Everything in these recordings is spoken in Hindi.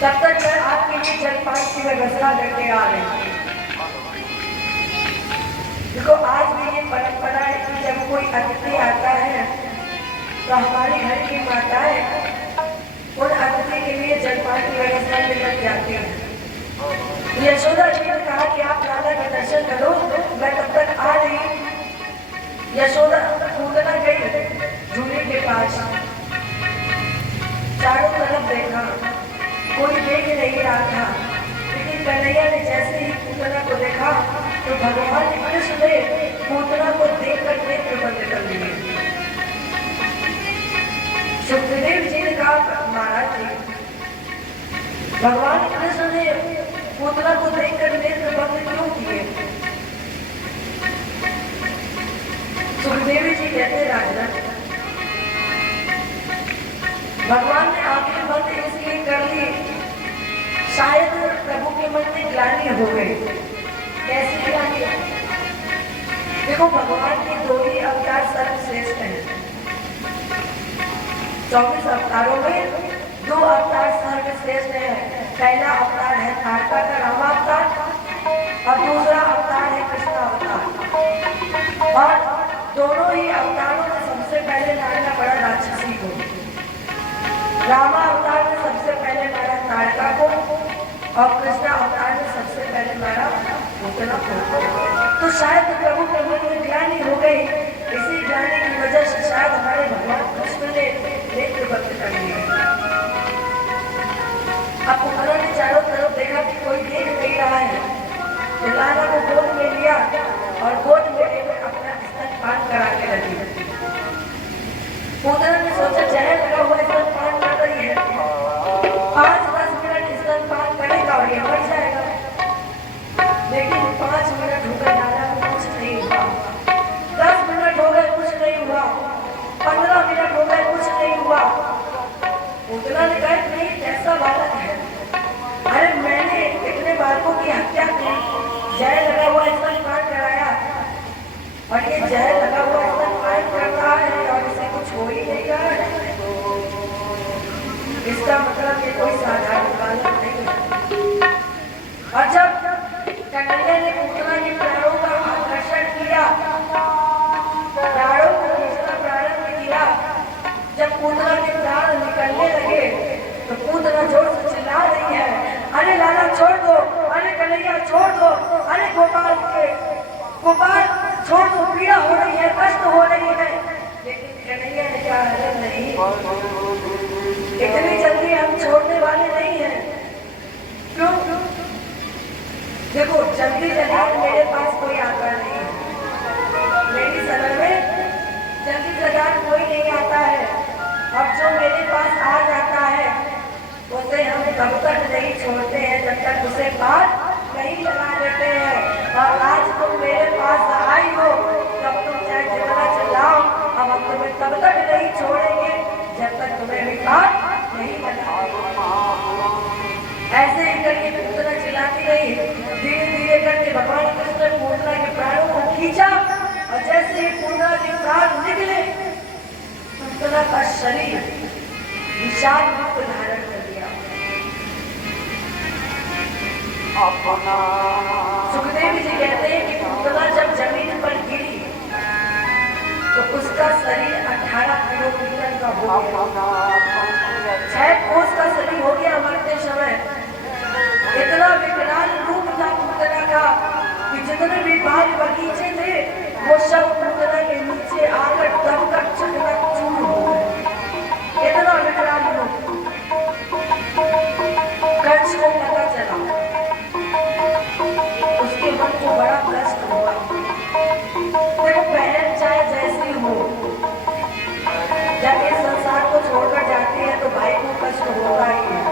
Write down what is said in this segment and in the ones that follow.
तब तक मैं आपके लिए जलपान की व्यवस्था करके आ रही हूँ। देखो आज भी ये परंपरा है कि जब कोई अतिथि आता है तो हमारे घर की माताएं उन अतिथि के लिए जलपान की व्यवस्था में लग जाती है। यशोदा जी ने कहा कि आप लाला का दर्शन करो, मैं तब तक आ रही। यशोदा पूतना गई झूले के पास, चारों तरफ देखा, कोई देख नहीं रहा था, लेकिन कन्हैया ने जैसे ही पूतना को देखा तो भगवान कृष्ण ने पूतना को देखकर नेत्र बंद कर लिए। सुखदेव जी ने कहा महाराज जी, भगवान कृष्ण ने पूतना को देखकर नेत्र बंद क्यों किए? सुखदेव जी कहते राजन, भगवान ने आंखें बंद इसलिए कर ली, शायद प्रभु के मन में ग्लानि हो गई। कैसी ग्लानि? देखो भगवान के दो ही अवतार सर्वश्रेष्ठ हैं। 24 अवतारों में 2 अवतार सर्वश्रेष्ठ हैं। पहला अवतार है तारका का रामावतार और दूसरा अवतार है कृष्ण अवतार। और दोनों ही अवतारों में सबसे पहले मारना पड़ा राक्षसी को। रामा अवतार में सबसे पहले मारा तारका को और कृष्ण अवतार में सबसे पहले मारा पूतना को। तो शायद प्रभु के मन में ग्लानि हो गई, इसी ग्लानि की वजह से शायद हमारे भगवान कृष्ण ने नेत्र बंद कर लिए। अब पूतना ने चारों तरफ देखा कि कोई देख नहीं रहा है, तो लाला को गोद में लिया और गोद में लेकर अपना स्तनपान करा के रखी। पूतना ने सोचा जहर लगा हुआ स्तनपान कर रही है, 5-10 मिनट स्तनपान करेगा और ये मर जाएगा। लेकिन 5 मिनट हो गए, लाला को कुछ नहीं हुआ। 10 मिनट हो गए, कुछ नहीं हुआ। 15 मिनट हो गए, कुछ नहीं हुआ। पूतना ने कहा नहीं, कैसा बालक है? अरे मैंने इतने बालकों की हत्या की, जहर लगा हुआ स्तनपान कराया और ये जहर लगा हुआ स्तनपान कर रहा है और इसे कुछ हो ही नहीं रहा है। इसका मतलब ये कोई साधारण बालक नहीं है। और जब कन्हैया ने पूतना के प्राणों का आकर्षण किया, प्राणों को खींचना प्रारंभ किया, जब पूतना के प्राण निकलने लगे तो पूतना जोर से चिल्ला रही है, अरे लाला छोड़ दो, अरे कन्हैया छोड़ दो, अरे गोपाल छोड़ दो, पीड़ा हो रही है, कष्ट हो रही है। लेकिन कन्हैया ने कहा नहीं, इतनी जल्दी हम छोड़ने वाले नहीं हैं। क्यों? देखो जल्दी मेरे पास कोई आता नहीं है, मेरी शरण में जल्दी कोई नहीं आता है। अब जो मेरे पास आ जाता है उसे हम तब तक नहीं छोड़ते हैं जब तक उसे पार नहीं लगा देते हैं। और आज तुम मेरे पास आई हो, तब तुम चाहे जितना चिल्लाओ, अब हम तुम्हें तब तक नहीं छोड़ेंगे जब तक तुम्हें भी पार नहीं लगा। ऐसे ही करके पूतना चिल्लाती रही, धीरे धीरे करके भगवान कृष्ण ने पूतना के प्राणों को खींचा और जैसे ही पूतना के प्राण निकले, पूतना का शरीर विशाल रूप धारण कर लिया। सुखदेव जी कहते हैं कि पूतना जब जमीन पर गिरी तो उसका शरीर 18 किलोमीटर का हो गया, 6 कोस का शरीर हो गया मरते समय। इतना विकराल रूप था पूतना का कि जितने भी बाग बगीचे थे वो सब पूतना के नीचे आकर दबकर चकनाचूर हो गए। इतना विकराल रूप। कंस को पता चला, उसके मन को बड़ा कष्ट हुआ। देखो बहन चाहे जैसी हो, जब ये संसार को छोड़कर जाती है तो भाई को कष्ट होता ही है।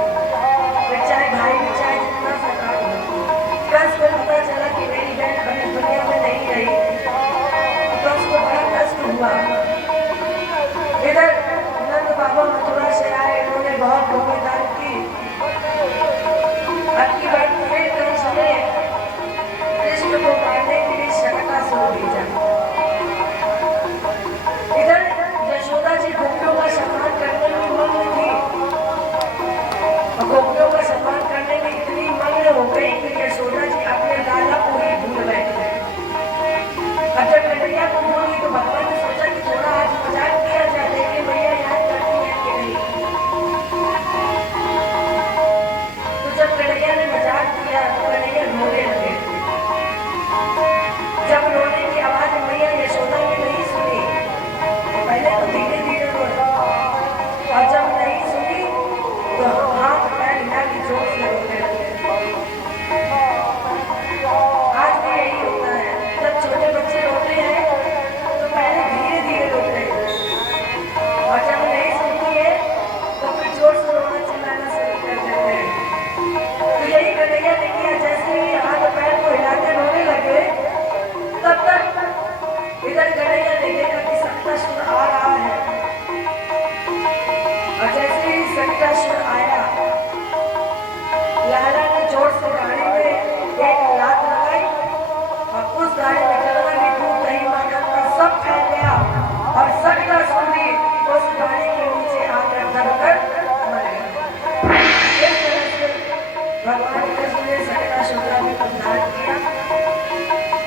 भगवान कृष्ण ने शतकासुर का भी उद्धार किया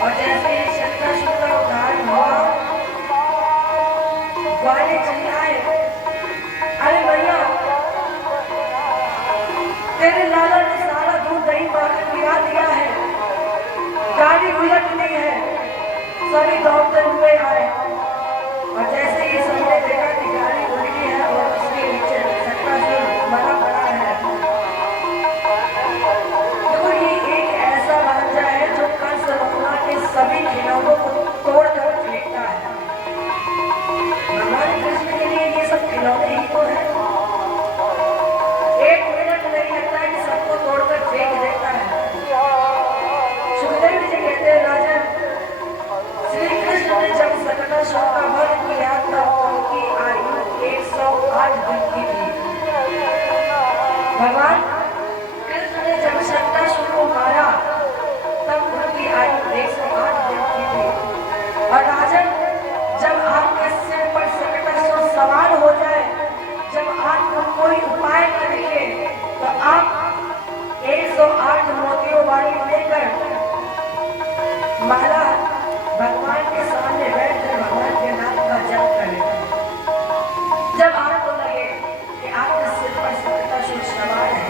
और जैसे ही शतकासुर का उद्धार हुआ, ग्वाले चिल्लाए, अरे भैया तेरे लाला ने सारा दूध दही माखन गिरा दिया है, गाड़ी उलट दी है। सभी दौड़ते हुए आए और जैसे ही सबने देखा कि गाड़ी उलटी है और उसके नीचे शतकासुर मरा पड़ा है। देखो ये एक ऐसा राजा है जो कंस ब्रह्मा के सभी खिलौनों को तोड़कर फेंकता है। भगवान कृष्ण के लिए ये सब खिलौने ही तो है। एक मिनट नहीं लगता कि सबको तोड़कर फेंक देता है। सुखदेव जी कहते हैं राजन, श्री कृष्ण ने जब शतकासुर का वध किया तब उनकी आयु 108 दिन की थी। भगवान कृष्ण ने जब शतकासुर को मारा तब उनकी आयु 108 दिन की थी। और राजन, जब आपके सिर पर शतकासुर सवार हो जाए, जब आपको कोई उपाय न दिखे, तो आप 108 मोतियों वाली लेकर माला भगवान के सामने बैठकर भगवान के नाम का जप करें। जब आपको लगे कि आपके सिर पर शतकासुर सवार है,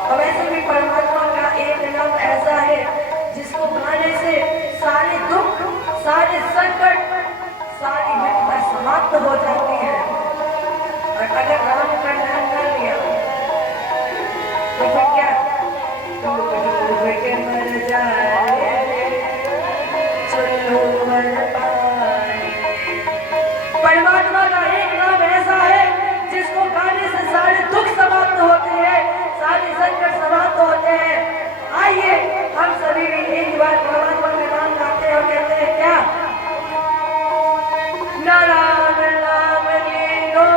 और वैसे भी परमात्मा का एक नाम ऐसा है जिसको पाने से सारे दुख, सारे संकट, सारी विपदा समाप्त हो जाती है। और अगर राम का नाम कर लिया तो फिर क्या, डूब के मर जाए चलो मर पाए। परमात्मा का एक नाम ऐसा है जिसको गाने से सारे दुख समाप्त होते हैं, सारे संकट समाप्त होते हैं। आइए हम सभी भी एक बार परमात्मा का नाम गाते हैं और कहते हैं क्या, नारायण नाम लीनो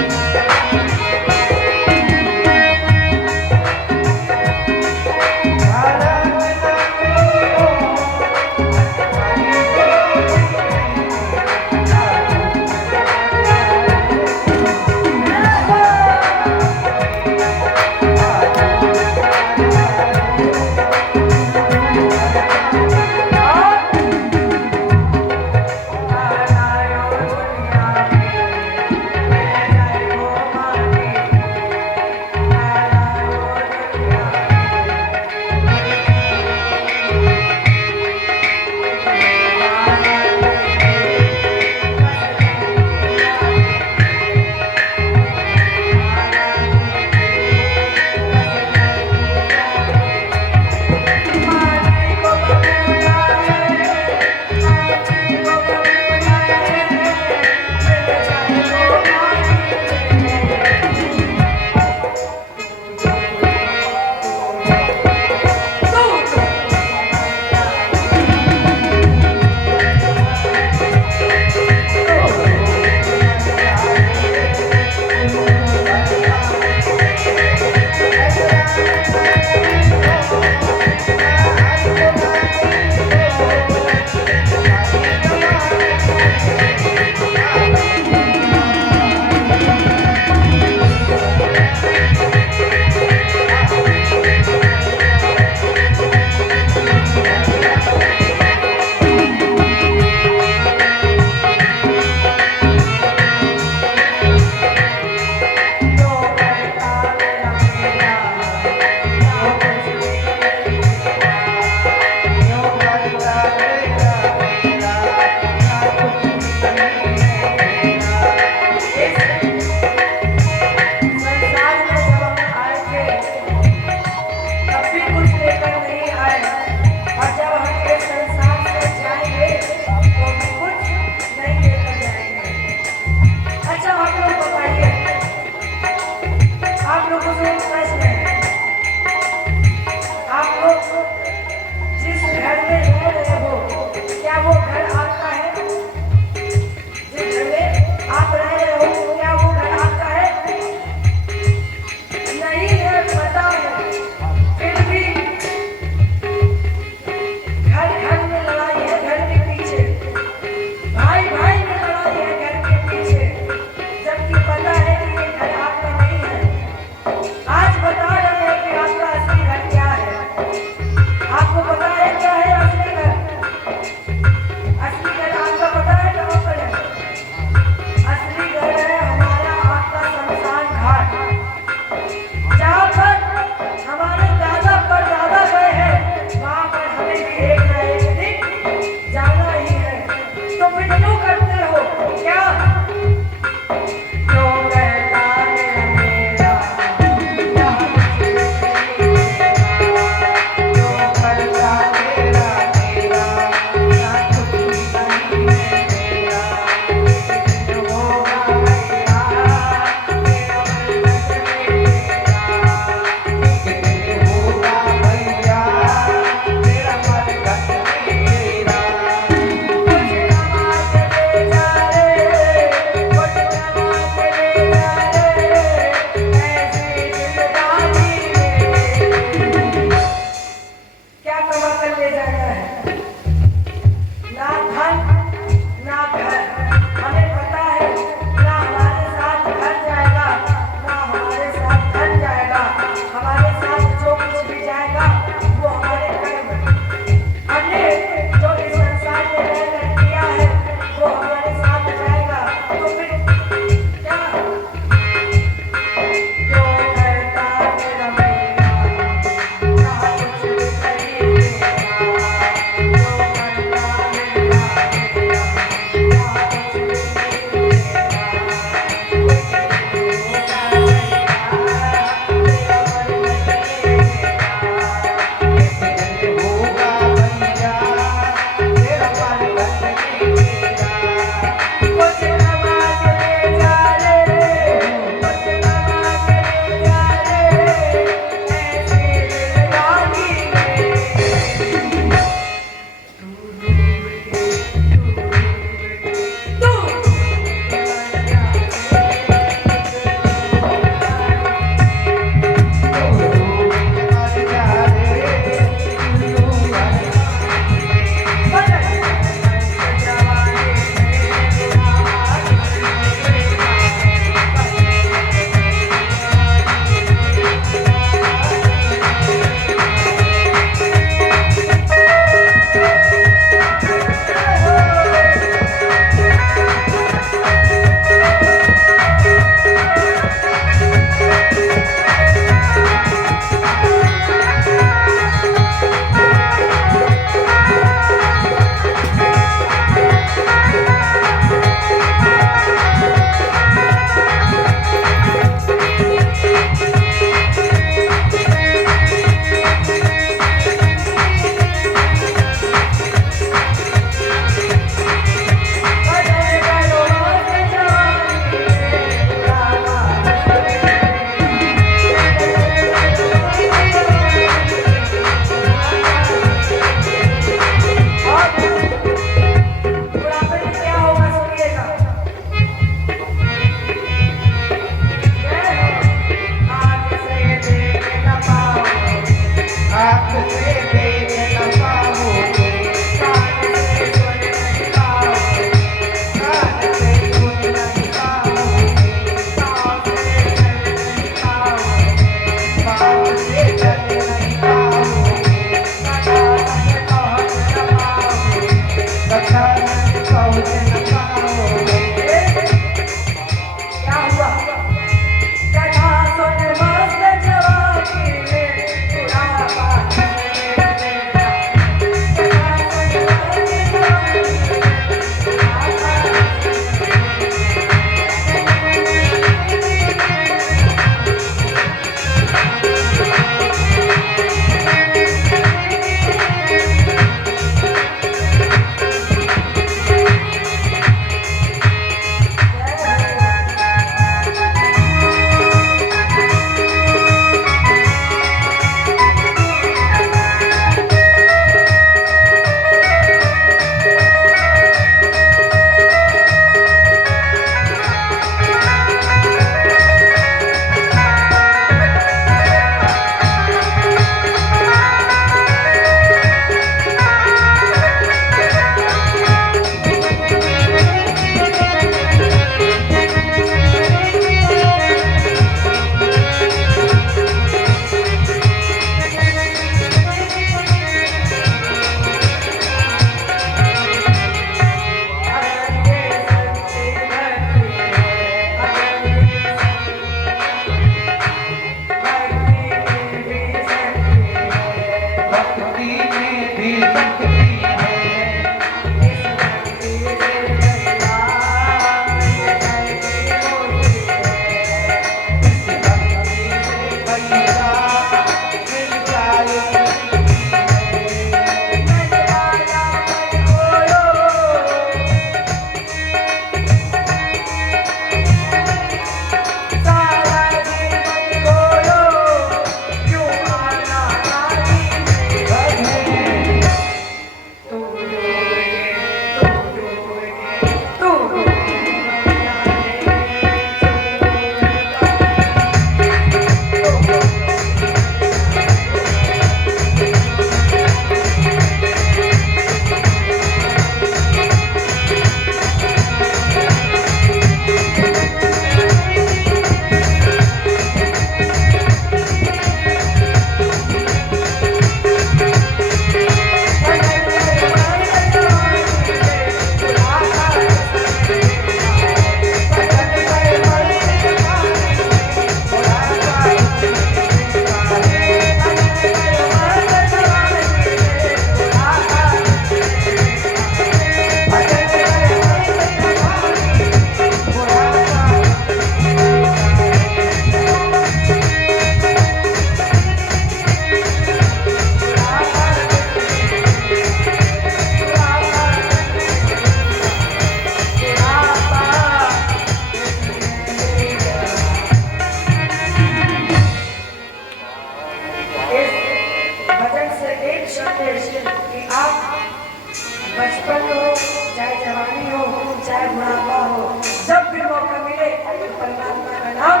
बुढ़ापा हो, जब भी मौका मिले तो परमात्मा का नाम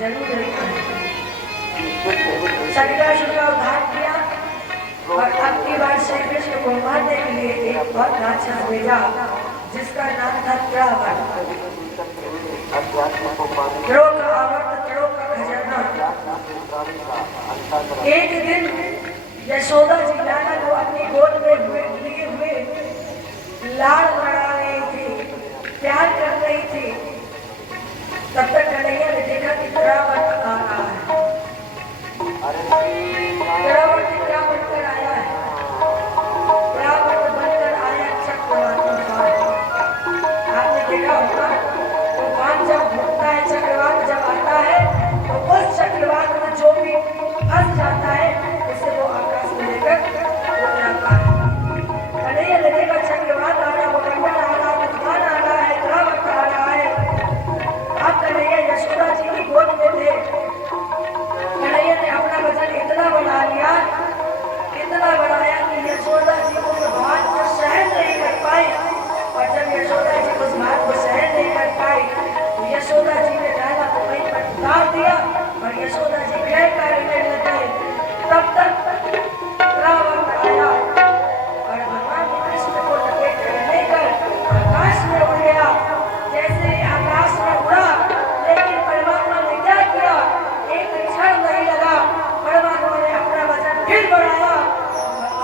जरूर लेना है। शरीरासुर का उद्धार किया और अब की बार श्री कृष्ण को मारने के लिए एक और राक्षस भेजा जिसका नाम था त्रावण। त्रों का आवर्त, त्रों का खजाना। एक दिन यशोदा जी लाला को अपनी गोद में लिए हुए लाड़ लड़ा रही थी, प्यार कर रही थी। तब तक कन्हैया ने देखा कि त्रावण आ रहा है। त्रावण क्या बनकर आया है? त्रावण बनकर आया चक्रवात। आपने देखा होगा तूफान जब घूमता है, चक्रवात जब आता है तो उस चक्रवात में जो भी फंस जाता है उसे वो आकाश में लेकर उड़ जाता है। कन्हैया ने देखा चक्रवात आ रहा, बवंडर आ रहा, तूफान आ रहा है, त्रावण आ रहा है। अब कन्हैया यशोदा जी की गोद में थे। कन्हैया ने अपना वजन इतना बढ़ा लिया, इतना बढ़ाया कि यशोदा जी उस भार को सहन नहीं कर पाई। और जब यशोदा जी उस भार को सहन नहीं कर पाई तो यशोदा जी ने लाला को वहीं पर उतार दिया और यशोदा जी गृह कार्य में लगे। तब तक रावण आया और भगवान कृष्ण को लपेट कर लेकर आकाश में उड़ गया। जैसे आकाश में उड़ा, लेकिन परमात्मा ने क्या किया, एक क्षण नहीं लगा, परमात्मा ने अपना वजन फिर बढ़ाया,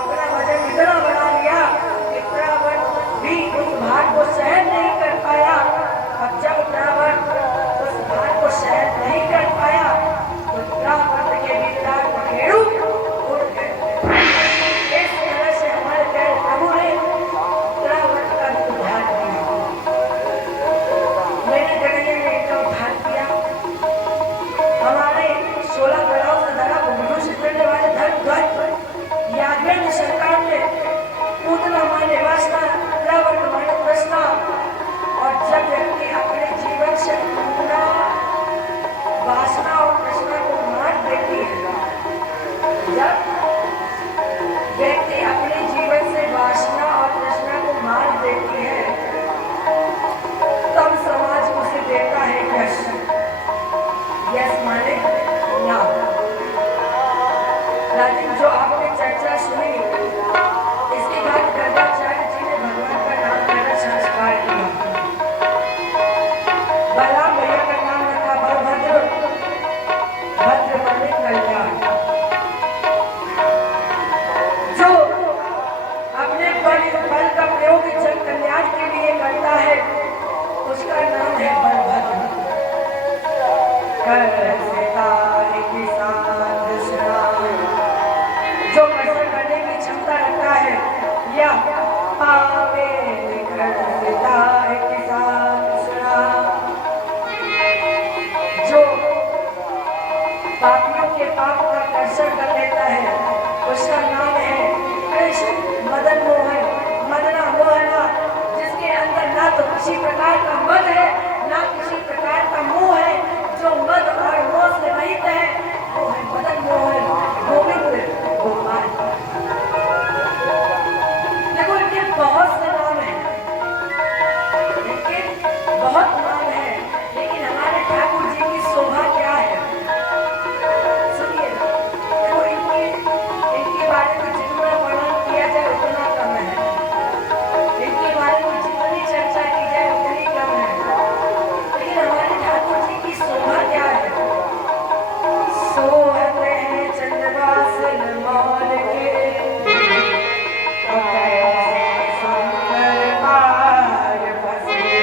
अपना वजन इतना बढ़ा लिया कि त्रावण भी उस भार को सहन नहीं कर पाया। और जब त्रावण उस भार को सहन नहीं कर पाया तो त्रावण के विचार पखेरु उड़ गए। इस तरह से हमारे प्यारे प्रभु ने त्रावण का उद्धार किया। मैंने कन्हैया ने इनका उद्धार किया। हमारे 16 करोड़ से धरा भूमियों से चलने वाले धर्म ध्वज याज्ञवल्क्य सरकार ने पूतना माने वासना, त्रावण माने तृष्णा। और जब व्यक्ति अपने जीवन से पूतना, वासना और तृष्णा को मार देती है, जब व्यक्ति अपने जीवन से वासना और तृष्णा को मार देती है तब समाज उसे देता है यश। यश माने नाम। लेकिन जो आपने चर्चा सुनी, इसके बाद गर्गाचार्य जी ने भगवान का नाम लेना संस्कार किया। बलराम भैया का नाम रखा बलभद्र, भद्र माने कल्याण। जो अपने बल का प्रयोग जन कल्याण के लिए करता है उसका नाम है बलभद्र। जो कर्षण करने की क्षमता रखता है या पावे जो पापियों के पाप का कर्षण कर लेता है उसका नाम है कृष्ण। मदन मोहन, मदना मोहना, जिसके अंदर ना तो किसी प्रकार का मद है ना किसी प्रकार का मोह है, जो मद और मोह से रहित है वो है मदन मोहन, गोविंद, गोपाल। देखो इनके बहुत से नाम हैं, इनके बहुत नाम है, लेकिन हमारे ठाकुर जी की शोभा क्या है सुनिए। देखो इनके बारे में जितना वर्णन किया जाए उतना कम है, इनके बारे में जितनी चर्चा की जाए उतनी कम है। लेकिन हमारे ठाकुर जी की शोभा क्या है? सोहते हैं चंद्रवासन मौल के, कैसे सुंदर पार फंसे,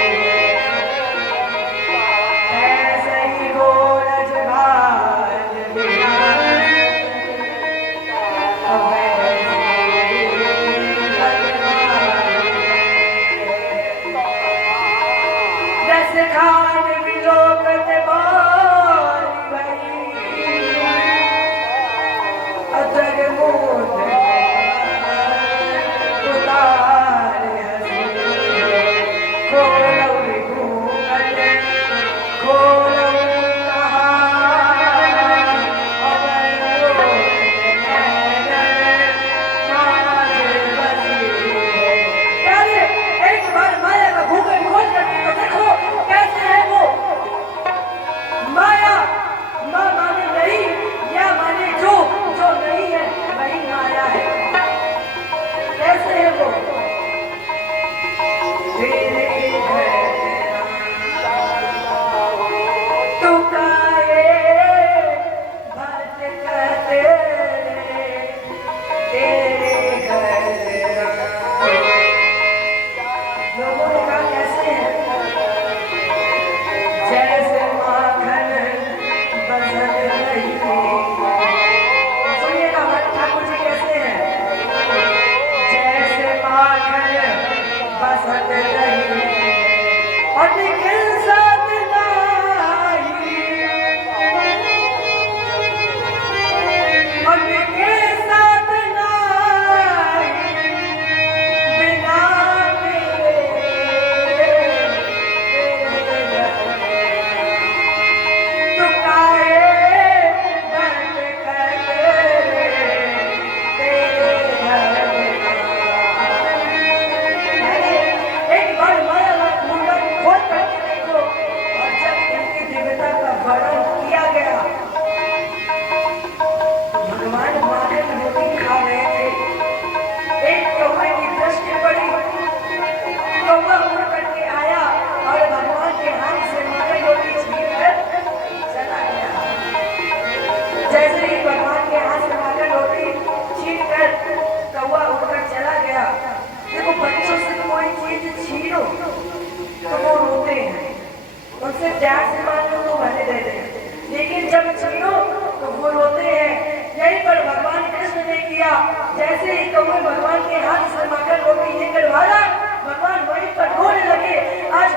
प्यार से मान लो तो भले दे दे, लेकिन जब छीनो तो वो रोते हैं। यही पर भगवान कृष्ण ने किया। जैसे ही कौवे भगवान के हाथ से मटर रोटी लेकर भागा, भगवान वहीं पर रोने लगे। आज